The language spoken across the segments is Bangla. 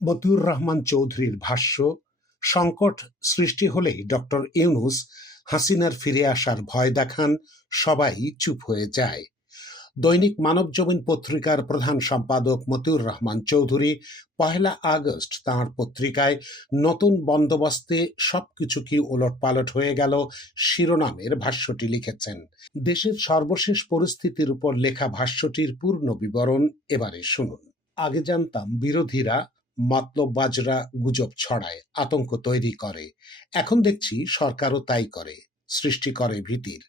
মতিউর রহমান চৌধুরীর ভাষ্য, সংকট সৃষ্টি হলেই ডক্টর ইউনুস হাসিনার ফিরে আসার ভয় দেখান, সবাই চুপ হয়ে যায়। দৈনিক মানবজমিন পত্রিকার প্রধান সম্পাদক মতিউর রহমান চৌধুরী পহেলা আগস্ট তাঁর পত্রিকায় নতুন বন্দোবস্তে সবকিছু কি ওলটপালট হয়ে গেল শিরোনামের ভাষ্যটি লিখেছেন। দেশের সর্বশেষ পরিস্থিতির উপর লেখা ভাষ্যটির পূর্ণ বিবরণ এবারে শুনুন। আগে জানতাম বিরোধীরা মতলববাজরা গুজব ছড়ায়, আতঙ্ক তৈরি করে। এখন দেখছি সরকারও তাই করে, সৃষ্টি করে ভীতির।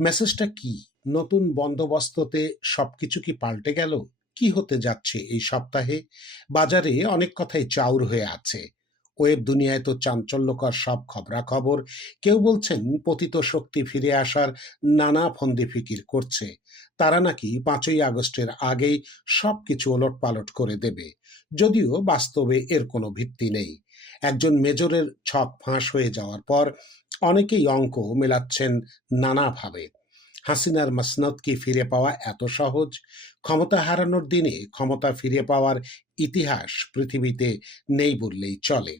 মেসেজটা কি? নতুন বন্দোবস্ততে সবকিছু কি পাল্টে গেল? কি হতে যাচ্ছে এই সপ্তাহে? বাজারে অনেক কথাই চাউর হয়ে আছে। ওয়েব দুনিয়ায় তো চাঞ্চল্যকর সব খবরাখবর। কেউ বলছেন পতিত শক্তি ফিরে আসার নানা ফন্দি ফিকির করছে। তারা নাকি পাঁচই আগস্টের আগেই সবকিছু ওলট পালট করে দেবে। যদিও বাস্তবে এর কোনো ভিত্তি নেই। একজন মেজরের ছক ফাঁস হয়ে যাওয়ার পর অনেকেই অঙ্ক মেলাচ্ছেন নানাভাবে। হাসিনার মাসনদ কি ফিরে পাওয়া এত সহজ? ক্ষমতা হারানোর দিনে ক্ষমতা ফিরে পাওয়ার ইতিহাস পৃথিবীতে নেই বললেই চলে।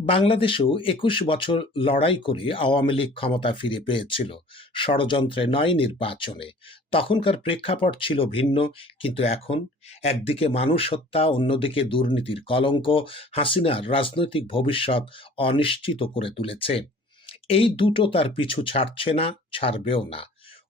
বাংলাদেশেও একুশ বছর লড়াই করে আওয়ামী লীগ ক্ষমতা ফিরে পেয়েছিল। ষড়যন্ত্রে নয় নির্বাচনে। তখনকার প্রেক্ষাপট ছিল ভিন্ন, কিন্তু এখন একদিকে মানুষ হত্যা, অন্যদিকে দুর্নীতির কলঙ্ক হাসিনার রাজনৈতিক ভবিষ্যৎ অনিশ্চিত করে তুলেছে। এই দুটো তার পিছু ছাড়ছে না, ছাড়বেও না।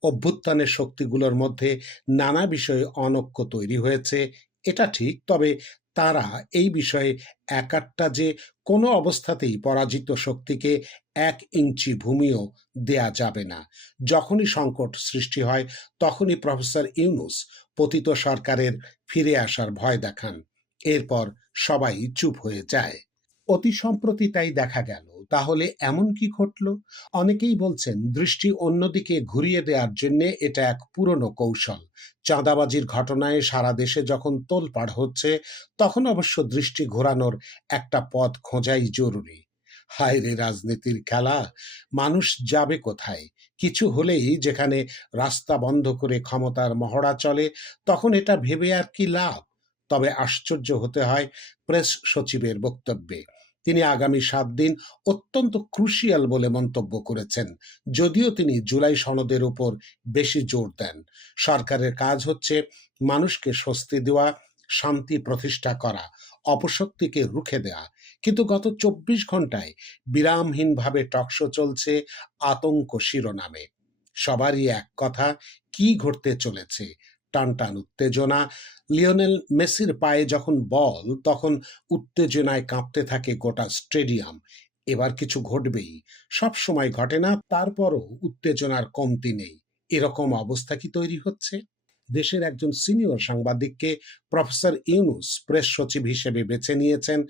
অভ্যুত্থানের শক্তিগুলোর মধ্যে নানা বিষয়ে অনৈক্য তৈরি হয়েছে। এটা ঠিক, তবে তারা এই বিষয়ে একাট্টা যে কোনো অবস্থাতেই পরাজিত শক্তিকে এক ইঞ্চি ভূমিও দেয়া যাবে না। যখনই সংকট সৃষ্টি হয়, তখনই প্রফেসর ইউনুস পতিত সরকারের ফিরে আসার ভয় দেখান। এরপর সবাই চুপ হয়ে যায়। অতি সম্প্রতি তাই দেখা গেল। তাহলে এমন কি ঘটল? অনেকেই বলছেন, দৃষ্টি অন্যদিকে ঘুরিয়ে দেওয়ার জন্য এটা এক পুরনো কৌশল। চাঁদাবাজির ঘটনায় সারা দেশে যখন তোলপাড় হচ্ছে, তখন অবশ্য দৃষ্টি ঘোরানোর একটা পথ খোঁজাই জরুরি। হায় রে রাজনীতির খেলা! মানুষ যাবে কোথায়? কিছু হলেই যেখানে রাস্তা বন্ধ করে ক্ষমতার মহড়া চলে, তখন এটা ভেবে আর কি লাভ? তবে আশ্চর্য হতে হয় প্রেস সচিবের বক্তব্যে। তিনি আগামী সাত দিন অত্যন্ত ক্রুশিয়াল বলে মন্তব্য করেছেন, যদিও তিনি জুলাই সনদের উপর বেশি জোর দেন। সরকারের কাজ হচ্ছে মানুষকে স্বস্তি দেওয়া, শান্তি প্রতিষ্ঠা করা, অপশক্তিকে রুখে দেওয়া কিন্তু গত চব্বিশ ঘন্টায় বিরামহীনভাবে টকশো চলছে আতঙ্ক শিরোনামে। সবারই এক কথা, কি ঘটতে চলেছে? টানটান, উত্তেজনা। লিওনেল মেসির পায়ে যখন বল, তখন উত্তেজনায় কাঁপতে থাকে গোটা স্টেডিয়াম। এবার কিছু ঘটবেই। সব সময় ঘটে না, তারপরও উত্তেজনার কমতি নেই। এরকম অবস্থা কি তৈরি হচ্ছে? দেশের একজন সিনিয়র সাংবাদিককে প্রফেসর ইউনুস প্রেস সচিব হিসেবে বেছে নিয়েছেন।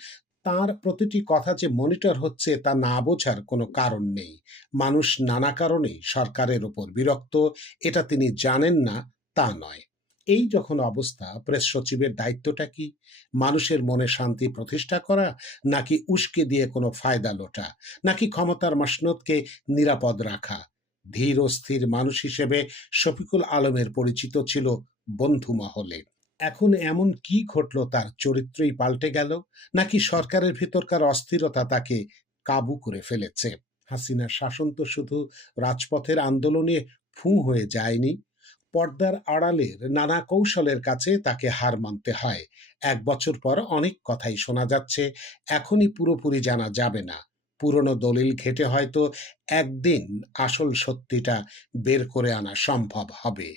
তার প্রতিটি কথা যে মনিটর হচ্ছে, তা না বোঝার কোনো কারণ নেই। মানুষ নানা কারণেই সরকারের উপর বিরক্ত। এটা তিনি জানেন না, তা নয়। এই যখন অবস্থা, প্রেস সচিবের দায়িত্বটা কি মানুষের মনে শান্তি প্রতিষ্ঠা করা, নাকি উস্কে দিয়ে কোনো ফায়দা লোটা, নাকি ক্ষমতার মাসনদকে নিরাপদ রাখা? ধীর স্থির মানুষ হিসেবে শফিকুল আলমের পরিচিত ছিল বন্ধু মহলে। এখন এমন কি ঘটল তার চরিত্রই পাল্টে গেল, নাকি সরকারের ভিতরকার অস্থিরতা তাকে কাবু করে ফেলেছে? হাসিনার শাসন তো শুধু রাজপথের আন্দোলনে ফু হয়ে যায়নি। পর্দার আড়ালের নানা কৌশলের কাছে তাকে হার মানতে হয়। এক বছর পর অনেক কথাই শোনা যাচ্ছে, এখনই পুরোপুরি জানা যাবে না। পুরনো দলিল ঘেটে হয়তো একদিন আসল সত্যিটা বের করে আনা সম্ভব হবে।